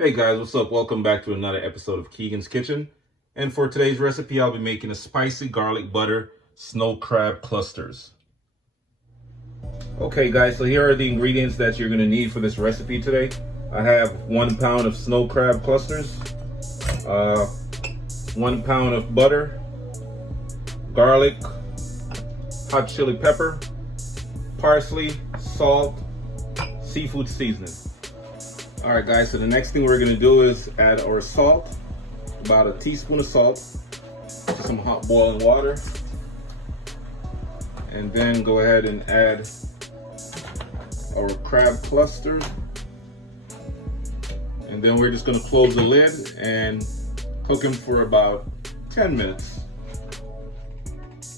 Hey guys, what's up? Welcome back to another episode of Keegan's Kitchen. And for today's recipe, I'll be making a spicy garlic butter snow crab clusters. Okay guys, so here are the ingredients that you're gonna need for this recipe today. I have 1 pound of snow crab clusters, 1 pound of butter, garlic, hot chili pepper, parsley, salt, seafood seasoning. All right guys, so the next thing we're gonna do is add our salt, about a teaspoon of salt to some hot boiling water. And then go ahead and add our crab clusters. And then we're just gonna close the lid and cook them for about 10 minutes.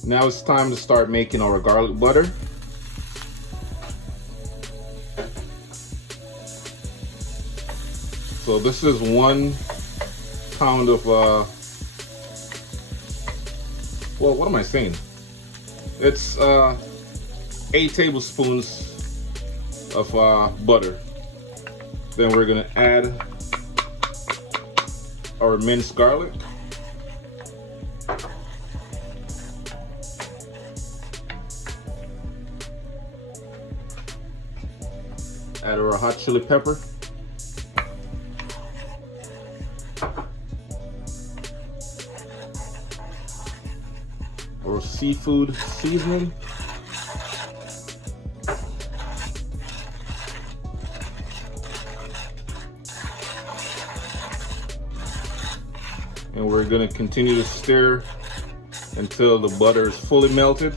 Now it's time to start making our garlic butter. So this is 1 pound of, well, what am I saying? It's 8 tablespoons of butter. Then we're gonna add our minced garlic. Add our hot chili pepper. Or seafood seasoning. And we're going to continue to stir until the butter is fully melted.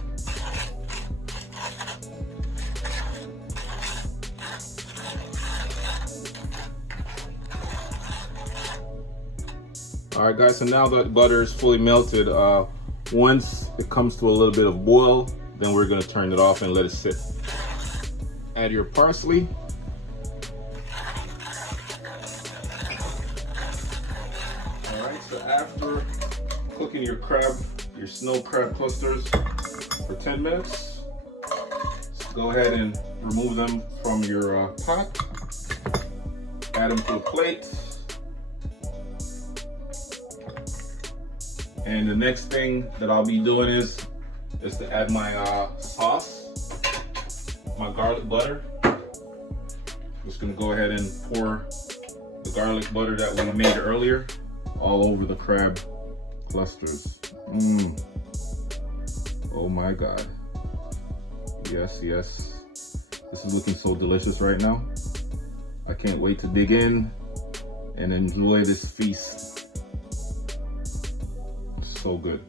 All right guys, so now that butter is fully melted, once it comes to a little bit of boil, then we're gonna turn it off and let it sit. Add your parsley. All right, so after cooking your snow crab clusters for 10 minutes, go ahead and remove them from your pot. Add them to a plate. And the next thing that I'll be doing is to add my sauce, my garlic butter. Just gonna go ahead and pour the garlic butter that we made earlier all over the crab clusters. Oh my God. Yes, yes. This is looking so delicious right now. I can't wait to dig in and enjoy this feast. So good.